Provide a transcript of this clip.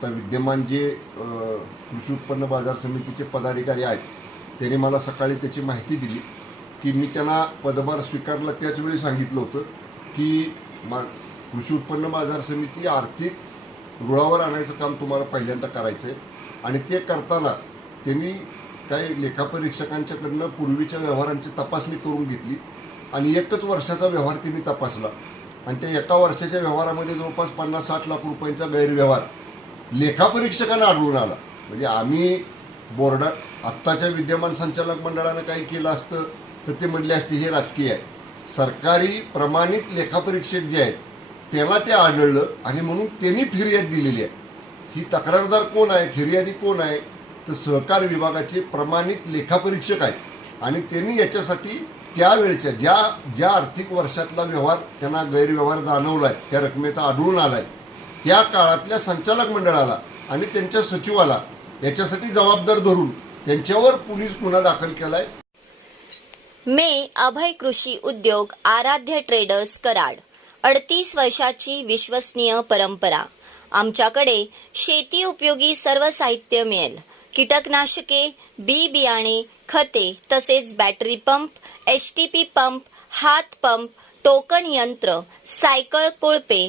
आता विद्यमान जे कृषी उत्पन्न बाजार समितीचे पदाधिकारी आहेत त्यांनी मला सकाळी त्याची माहिती दिली की मी त्यांना पदभार स्वीकारला त्याच वेळी सांगितलं होतं की मा कृषी उत्पन्न बाजार समिती आर्थिक रुळावर आणायचं काम तुम्हाला पहिल्यांदा करायचं आहे आणि ते करताना त्यांनी काही लेखापरीक्षकांच्याकडनं पूर्वीच्या व्यवहारांची तपासणी करून घेतली आणि एकच वर्षाचा व्यवहार त्यांनी तपासला. आणि त्या एका वर्षाच्या व्यवहारामध्ये जवळपास पन्नास साठ लाख रुपयांचा गैरव्यवहार लेखापरीक्षकांना आढळून आला. म्हणजे आम्ही बोर्ड आत्ताच्या विद्यमान संचालक मंडळानं काही केलं असतं तर ते म्हणले असते हे राजकीय आहे. सरकारी प्रमाणित लेखापरीक्षक जे आहेत त्यांना ते आढळलं आणि म्हणून त्यांनी फिर्याद दिलेली आहे. ही तक्रारदार कोण आहे फिर्यादी कोण आहे? तर सहकार विभागाचे प्रमाणित लेखापरीक्षक आहेत. आणि त्यांनी याच्यासाठी त्यावेळच्या ज्या ज्या आर्थिक वर्षातला व्यवहार त्यांना गैरव्यवहार जाणवला आहे त्या रकमेचा आढळून आला आहे त्या काळातल्या संचालक मंडळाला आणि त्यांच्या सचिवाला याच्यासाठी जबाबदार धरून त्यांच्यावर पोलीस गुन्हा दाखल केलाय. मे अभय कृषी उद्योग आराध्य ट्रेडर्स कराड. अडतीस वर्षाची विश्वसनीय परंपरा. आमच्याकडे शेती उपयोगी सर्व साहित्य मिळेल. कीटकनाशके बी बियाणे खते तसेच battery pump H T P pump हात पंप टोकन यंत्र सायकल कोळपे